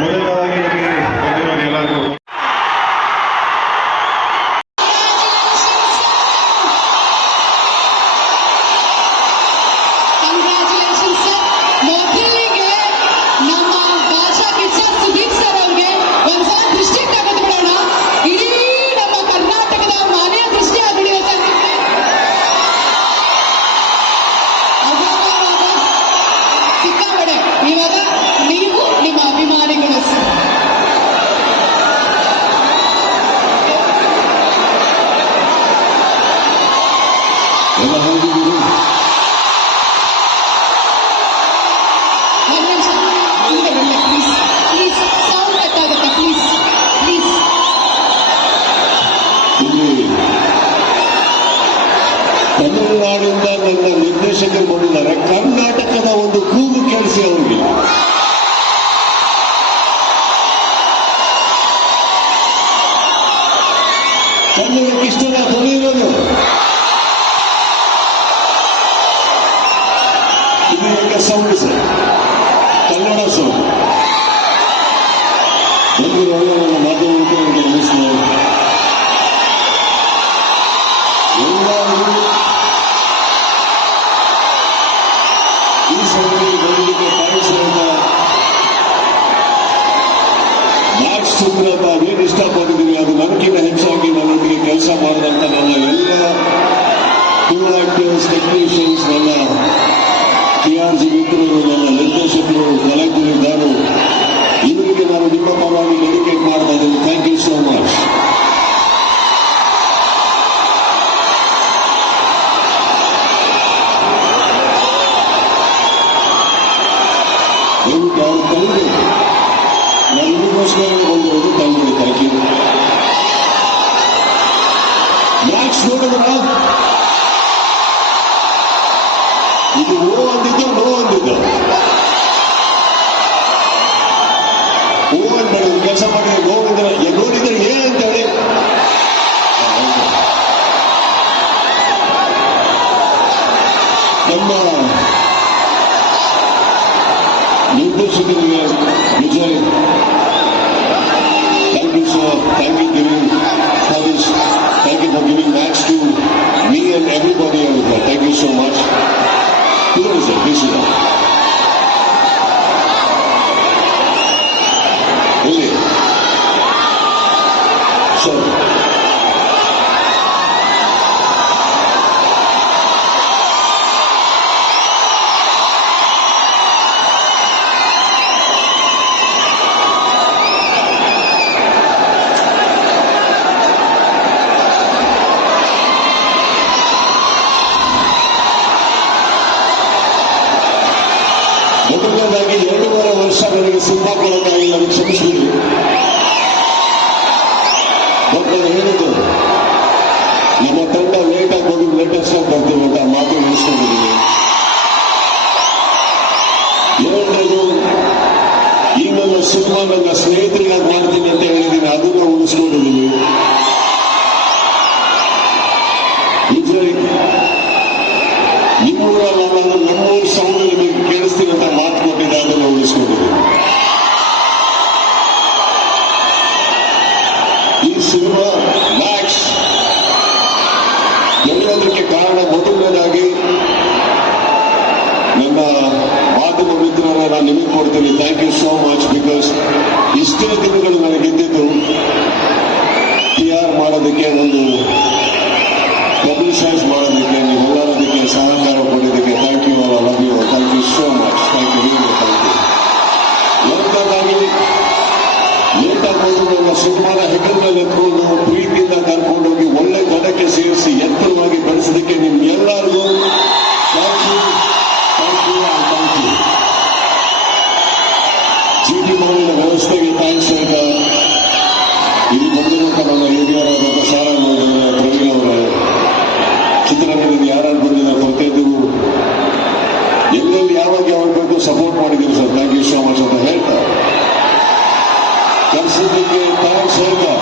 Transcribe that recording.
Muy ಇಲ್ಲಿ ತಮಿಳುನಾಡಿಂದ ನನ್ನ ನಿರ್ದೇಶಕರು ಬಂದಿದ್ದಾರೆ. ಕರ್ನಾಟಕದ ಒಂದು ಕೂಗು ಕೇಳಿಸಿ ಅವರಿಗೆ. ಕನ್ನಡಕ್ಕೆ ಇಷ್ಟನ ಇರೋದು? ಇದು ಯಾಕೆ ಸೌಂಡ್ ಸರ್. ಕನ್ನಡ ಸೌಂಡ್. ನನ್ನ ಮಾಧ್ಯಮ ತಾವು ಏನು ಇಷ್ಟಪಟ್ಟಿದ್ದೀವಿ ಅದು ನನಗಿಂತ ಹೆಚ್ಚಾಗಿ ನನ್ನೊಂದಿಗೆ ಕೆಲಸ ಮಾಡಿದಂತ ನನ್ನ ಎಲ್ಲ ಟೂ ಆಕ್ಟರ್ಸ್ ಟೆಕ್ನಿಷಿಯನ್ಸ್ ನನ್ನ ಟಿ ಆರ್ ಜಿ ಮಿತ್ರರು, ನನ್ನ ನಿರ್ದೇಶಕರು ಕಲಾವಿದರಿದ್ದಾರು ಇವರಿಗೆ ನಾನು ನಿಮ್ಮ ಪರವಾಗಿ ಡೆಡಿಕೇಟ್ ಮಾಡ್ತಾ ಇದ್ದೀನಿ. Thank you so much Thank ಅವ್ರು ತಂದು ನಾನು ನಿಮಗೋಸ್ಕರ ಬಂದಿರೋದು ತಂದು ಥ್ಯಾಂಕ್ ಯು ಮ್ಯಾಕ್ಸ್ ನೋಡಿದ್ರ ಇದು ಓ ಅಂದಿದ್ದು ನೋ ಅಂದಿದ್ದು ಓ ಅಂತ ಕೆಲಸ ಮಾಡಿದ್ರೆ ನೋ ಅಂದ್ರೆ ನೋಡಿದ್ರೆ ಏ ಅಂತ ಹೇಳಿ ನಮ್ಮ ನಿರ್ದೇಶಕರಿಗೆ Vijay thank you giving service. Thank you for giving match to me and everybody out there. Thank you so much. Here is Tourism, Visita. Really? So, ಮೊದಲನೇದಾಗಿ ಎರಡೂವರೆ ವರ್ಷ ನನಗೆ ಸಿನಿಮಾ ಕೊಡೋಕ್ಕಾಗಿ ನಾನು ಕ್ಷಮಿಸಿಬಿಡಿ ಬಟ್ ಹೇಳಿದ್ದು, ನಮ್ಮ ತಂಡ ಲೇಟಾಗಿ ಹೋಗಿ ಲೇಟೆಸ್ಟ್ ಬರ್ತೀವಿ ಅಂತ ಮಾತು ಉಳಿಸ್ಕೊಂಡಿದ್ದೀನಿ ಎರಡನೇದು ಈ ಸಿನಿಮಾ ನನ್ನ ಸ್ನೇಹಿತರಿಗಾಗಿ ಮಾಡ್ತೀನಿ ಅಂತ ಹೇಳಿದ್ದೀನಿ, ಅದನ್ನ ಉಳಿಸ್ಕೊಂಡಿದ್ದೀನಿ. ಈ ನಮ್ಮೂರು ಸೌಂಡ್ ನಿಮಗೆ ಕೇಳಿಸ್ತೀನಿ ಅಂತ ಮಾತು ಕೊಟ್ಟಿದ್ದೆ ಅದನ್ನು ಉಳಿಸ್ಕೊಂಡಿದ್ದೀನಿ ಈ ಸಿನಿಮಾ ಮ್ಯಾಕ್ಸ್ ಗೆಲ್ಲೋದಕ್ಕೆ ಕಾರಣ ಮೊದಲನೇದಾಗಿ ನನ್ನ ಮಾಧ್ಯಮ ನಿಮಗೆ ಕೊಡ್ತೀನಿ. Thank you so much because ಇಷ್ಟೇ ದಿನಗಳು ನನಗೆ ಇದ್ದಿದ್ದು ಟಿ ಆರ್ ಮಾಡೋದಕ್ಕೆ ಒಂದು ಪಬ್ಲಿಸೈಸ್ ಮಾಡೋದಕ್ಕೆ, ನೀವು ಅದಕ್ಕೆ ಸಹಕಾರ ಕೊಡೋದಕ್ಕೆ thank you all love you thank you so much thank you thank you ಸಿನಿಮಾನ ಹೆಗಲ ಎತ್ಕೊಂಡು ಪ್ರೀತಿಯಿಂದ ಕರ್ಕೊಂಡು ಹೋಗಿ ಒಳ್ಳೆ ಗಣಕ್ಕೆ ಸೇರಿಸಿ ಎತ್ತರವಾಗಿ ಬೆಳೆಸೋದಕ್ಕೆ ನಿಮ್ಗೆಲ್ಲರಿಗೂ Zubik, Paul Zubik.